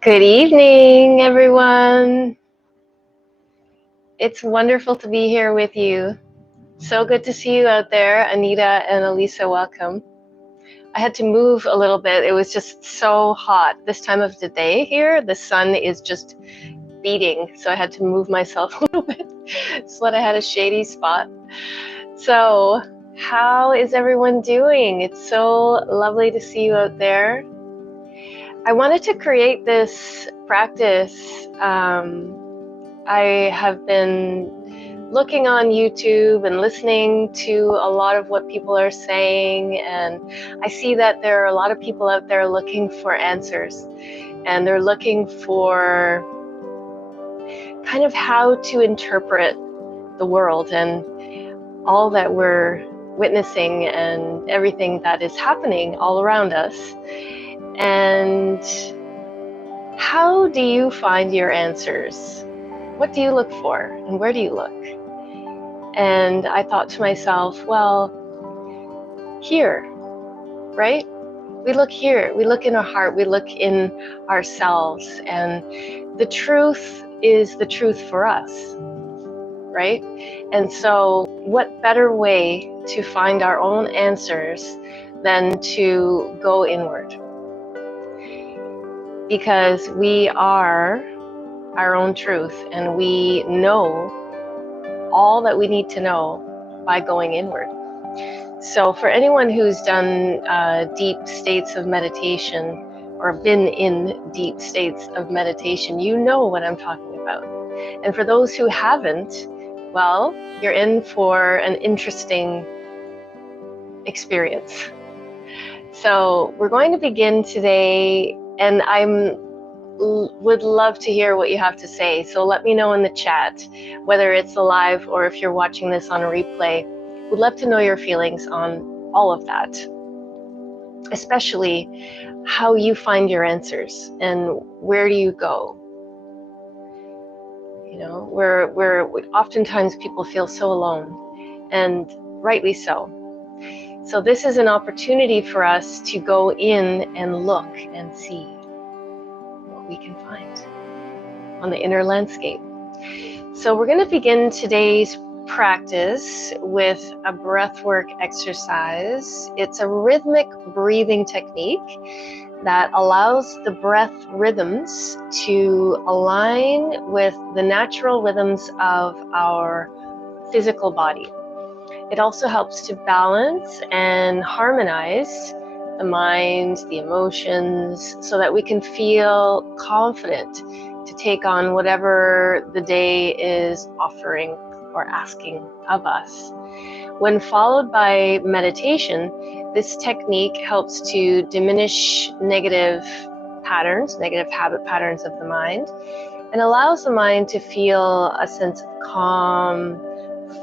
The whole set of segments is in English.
Good evening, everyone. It's wonderful to be here with you. So good to see you out there, Anita and Elisa. Welcome. I had to move a little bit. It was just so hot this time of the day here. The sun is just beating, so I had to move myself a little bit so that I had a shady spot. So, how is everyone doing? It's so lovely to see you out there. I wanted to create this practice. I have been looking on YouTube and listening to a lot of what people are saying, and I see that there are a lot of people out there looking for answers, and they're looking for kind of how to interpret the world and all that we're witnessing and everything that is happening all around us. And how do you find your answers? What do you look for, and where do you look? And I thought to myself, well, here, right? We look here, we look in our heart, we look in ourselves, and the truth is the truth for us, right? And so what better way to find our own answers than to go inward? Because we are our own truth, and we know all that we need to know by going inward. So for anyone who's done deep states of meditation or been in deep states of meditation, you know what I'm talking about. And for those who haven't, well, you're in for an interesting experience. So we're going to begin today, and would love to hear what you have to say. So let me know in the chat, whether it's live or if you're watching this on a replay. Would love to know your feelings on all of that, especially how you find your answers and where do you go. You know, we're oftentimes people feel so alone, and rightly so. So this is an opportunity for us to go in and look and see what we can find on the inner landscape. So we're going to begin today's practice with a breathwork exercise. It's a rhythmic breathing technique that allows the breath rhythms to align with the natural rhythms of our physical body. It also helps to balance and harmonize the mind, the emotions, so that we can feel confident to take on whatever the day is offering or asking of us. When followed by meditation, this technique helps to diminish negative patterns, negative habit patterns of the mind, and allows the mind to feel a sense of calm,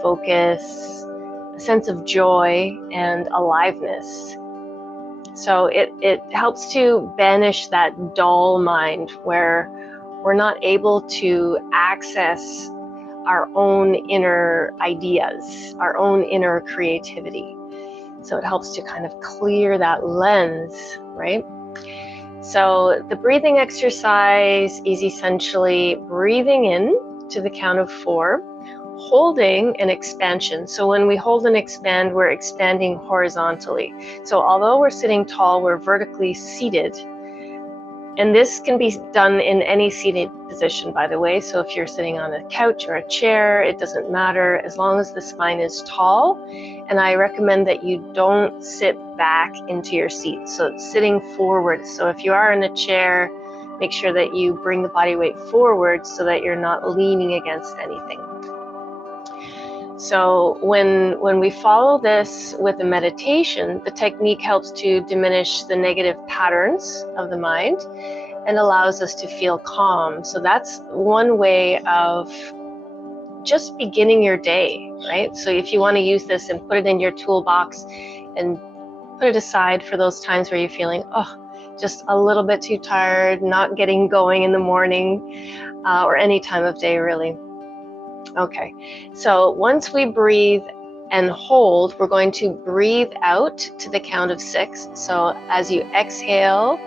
focus, a sense of joy, and aliveness. So it helps to banish that dull mind where we're not able to access our own inner ideas, our own inner creativity. So it helps to kind of clear that lens, right? So the breathing exercise is essentially breathing in to the count of 4, holding an expansion. So when we hold and expand, we're expanding horizontally. So although we're sitting tall, we're vertically seated. And this can be done in any seated position, by the way. So if you're sitting on a couch or a chair, it doesn't matter as long as the spine is tall. And I recommend that you don't sit back into your seat. So it's sitting forward. So if you are in a chair, make sure that you bring the body weight forward so that you're not leaning against anything. So when we follow this with a meditation, the technique helps to diminish the negative patterns of the mind and allows us to feel calm. So that's one way of just beginning your day, right? So if you want to use this and put it in your toolbox and put it aside for those times where you're feeling, just a little bit too tired, not getting going in the morning, or any time of day, really. Okay, so once we breathe and hold, we're going to breathe out to the count of 6. So as you exhale,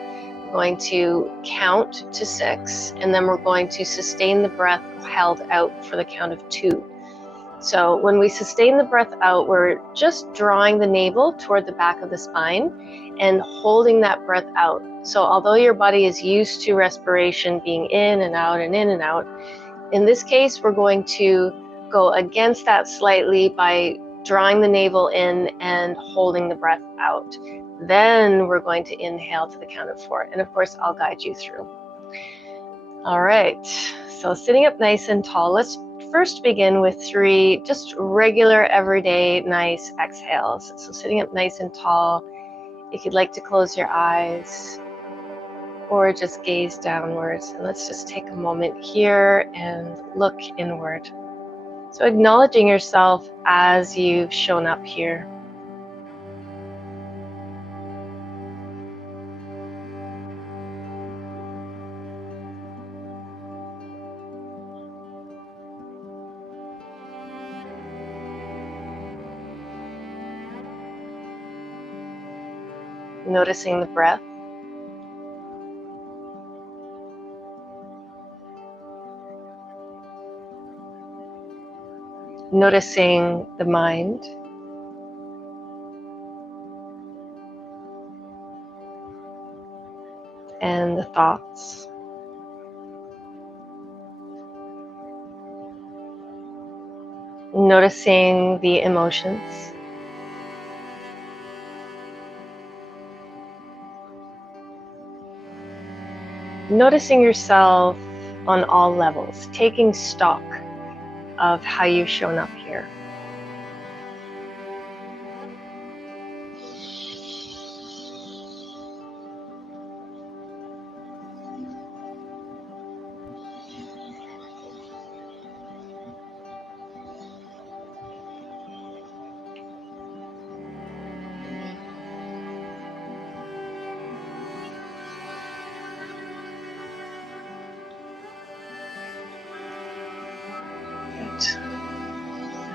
Going to count to 6, and then we're going to sustain the breath held out for the count of 2. So when we sustain the breath out, we're just drawing the navel toward the back of the spine and holding that breath out. So although your body is used to respiration being in and out and in and out, in this case, we're going to go against that slightly by drawing the navel in and holding the breath out. Then we're going to inhale to the count of 4. And of course, I'll guide you through. All right, so sitting up nice and tall, let's first begin with 3 just regular, everyday, nice exhales. So sitting up nice and tall, if you'd like to close your eyes or just gaze downwards. And let's just take a moment here and look inward. So acknowledging yourself as you've shown up here. Noticing the breath. Noticing the mind. And the thoughts. Noticing the emotions. Noticing yourself on all levels, taking stock of how you've shown up here.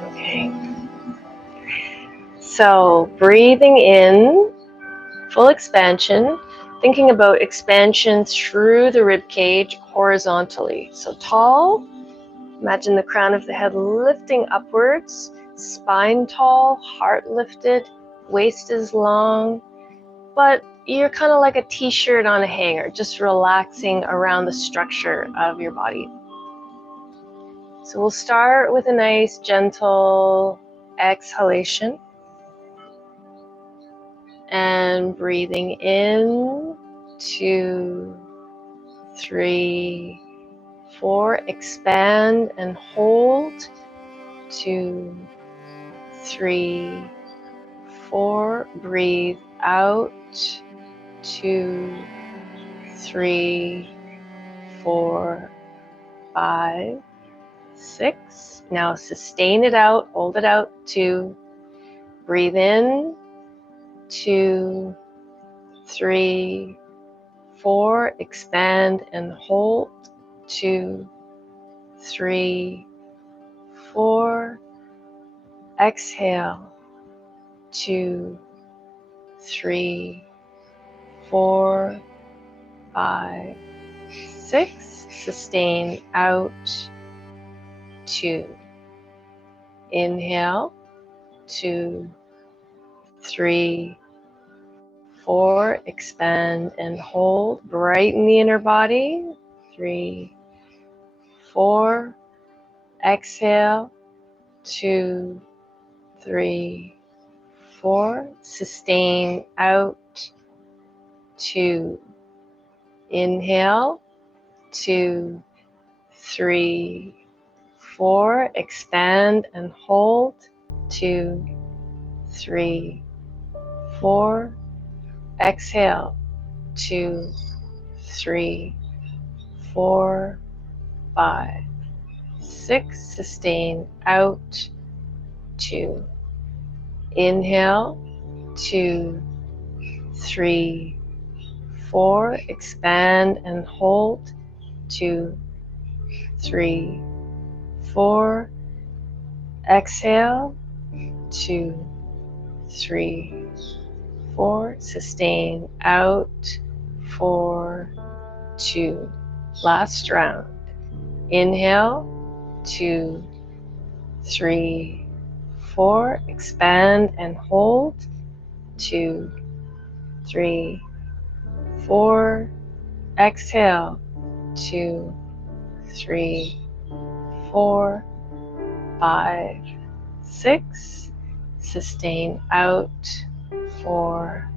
Okay. So breathing in, full expansion, thinking about expansion through the rib cage horizontally. So tall, imagine the crown of the head lifting upwards, spine tall, heart lifted, waist is long, but you're kind of like a t-shirt on a hanger, just relaxing around the structure of your body. So we'll start with a nice gentle exhalation and breathing in, 2, 3, 4, expand and hold, 2, 3, 4, breathe out, 2, 3, 4, 5, 6. Now sustain it out, hold it out, 2, breathe in, 2, 3, 4, expand and hold, 2, 3, 4, exhale, 2, 3, 4, 5, 6, sustain out, 2, inhale, 2, 3, 4, expand and hold, brighten the inner body, 3, 4, exhale, 2, 3, 4, sustain out, 2, inhale, 2, 3, 4, expand and hold, 2, 3, 4, exhale, 2, 3, 4, 5, 6, sustain out, 2, inhale, 2, 3, 4, expand and hold, 2, 3, 4, exhale, 2, 3, 4, sustain out, 4, 2. Last round. Inhale, 2, 3, 4. Expand and hold. 2, 3, 4. Exhale. 2, 3, 4, 5, 6. Sustain out. 4,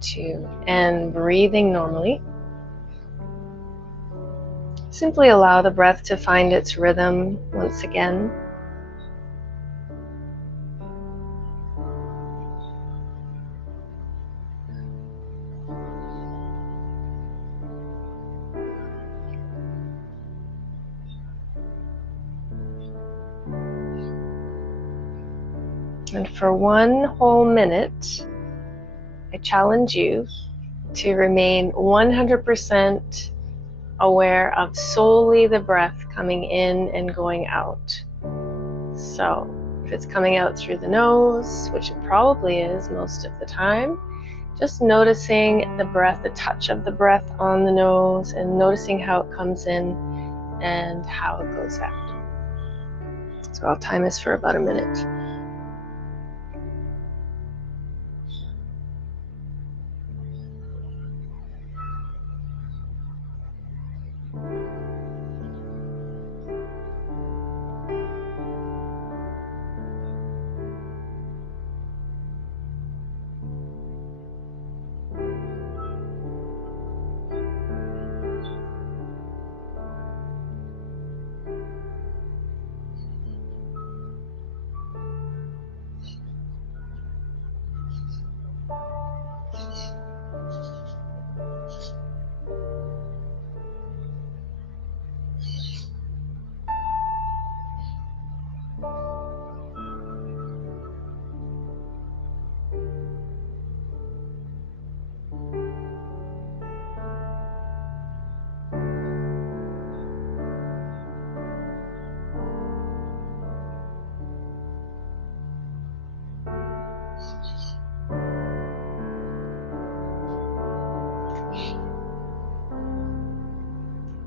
2. And breathing normally. Simply allow the breath to find its rhythm once again. And for 1 whole minute, I challenge you to remain 100% aware of solely the breath coming in and going out. So if it's coming out through the nose, which it probably is most of the time, just noticing the breath, the touch of the breath on the nose, and noticing how it comes in and how it goes out. So I'll time this for about a minute.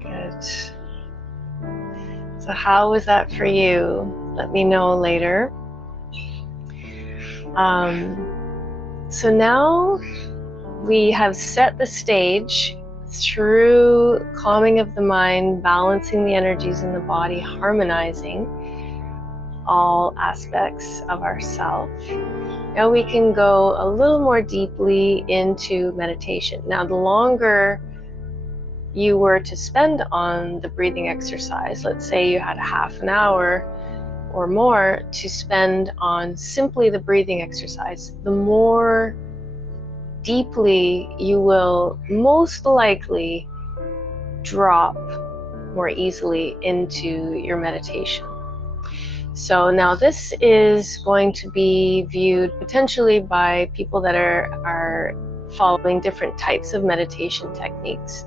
Good. So how was that for you? Let me know later. So now we have set the stage through calming of the mind, balancing the energies in the body, harmonizing all aspects of ourself. Now we can go a little more deeply into meditation. Now the longer you were to spend on the breathing exercise, let's say you had half an hour or more to spend on simply the breathing exercise, the more deeply you will most likely drop more easily into your meditation. So now this is going to be viewed potentially by people that are following different types of meditation techniques.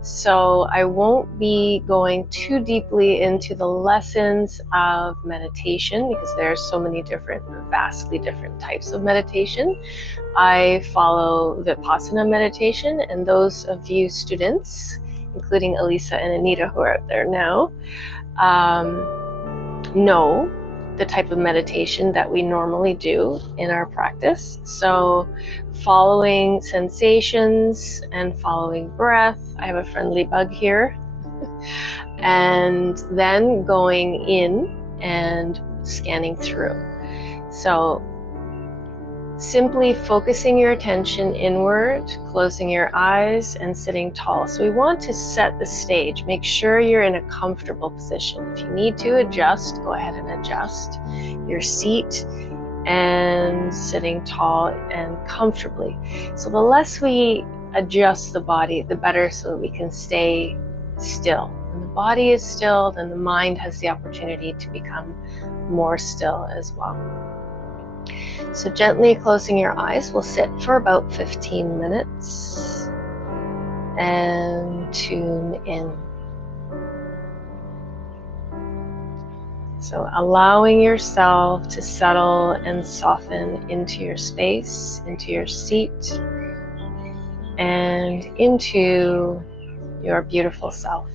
So I won't be going too deeply into the lessons of meditation because there are so many different, vastly different types of meditation. I follow Vipassana meditation, and those of you students, including Elisa and Anita who are out there now, know the type of meditation that we normally do in our practice. So following sensations and following breath. I have a friendly bug here. And then going in and scanning through. So simply focusing your attention inward, closing your eyes, and sitting tall. So we want to set the stage. Make sure you're in a comfortable position. If you need to adjust, go ahead and adjust your seat and sitting tall and comfortably. So the less we adjust the body, the better, so that we can stay still. When the body is still, then the mind has the opportunity to become more still as well. So gently closing your eyes, we'll sit for about 15 minutes and tune in. So allowing yourself to settle and soften into your space, into your seat. and into your beautiful self.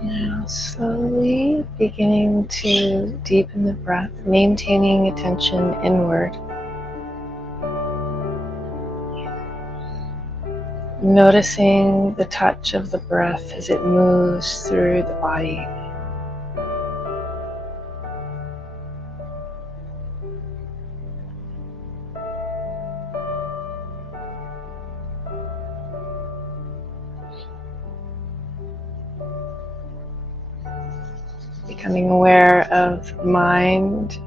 Now slowly beginning to deepen the breath, maintaining attention inward. Noticing the touch of the breath as it moves through the body. Becoming aware of mind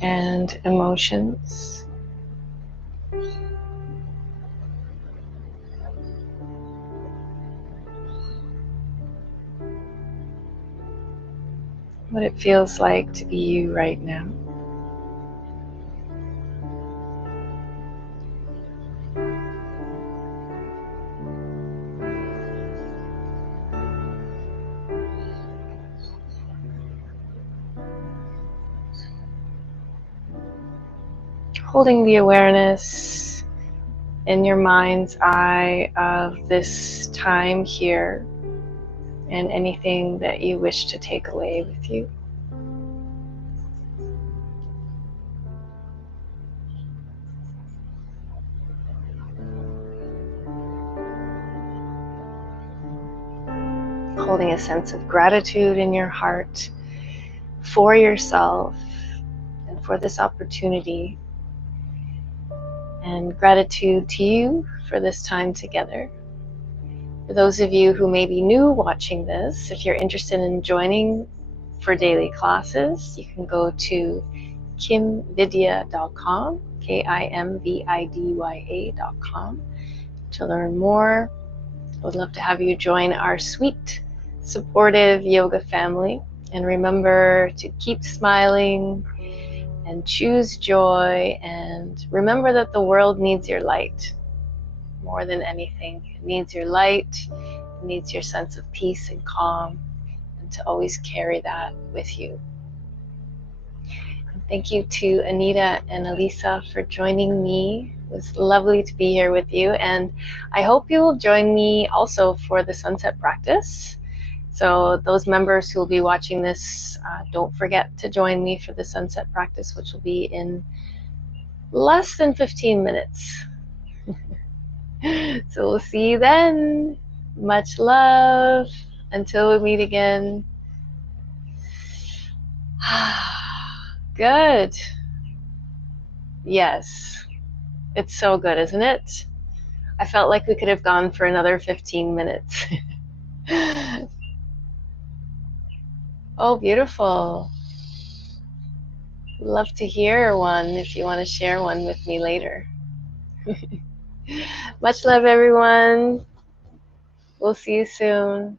and emotions. What it feels like to be you right now. Holding the awareness in your mind's eye of this time here and anything that you wish to take away with you. Holding a sense of gratitude in your heart for yourself and for this opportunity, and gratitude to you for this time together. For those of you who may be new watching this, if you're interested in joining for daily classes, you can go to kimvidya.com, kimvidya.com, to learn more. I would love to have you join our sweet, supportive yoga family. And remember to keep smiling and choose joy, and remember that the world needs your light more than anything. It needs your light, it needs your sense of peace and calm, and to always carry that with you. Thank you to Anita and Elisa for joining me. It was lovely to be here with you, and I hope you will join me also for the sunset practice. So those members who will be watching this, don't forget to join me for the sunset practice, which will be in less than 15 minutes. So we'll see you then. Much love. Until we meet again. Good. Yes. It's so good, isn't it? I felt like we could have gone for another 15 minutes. Oh, beautiful. Love to hear one if you want to share one with me later. Much love, everyone. We'll see you soon.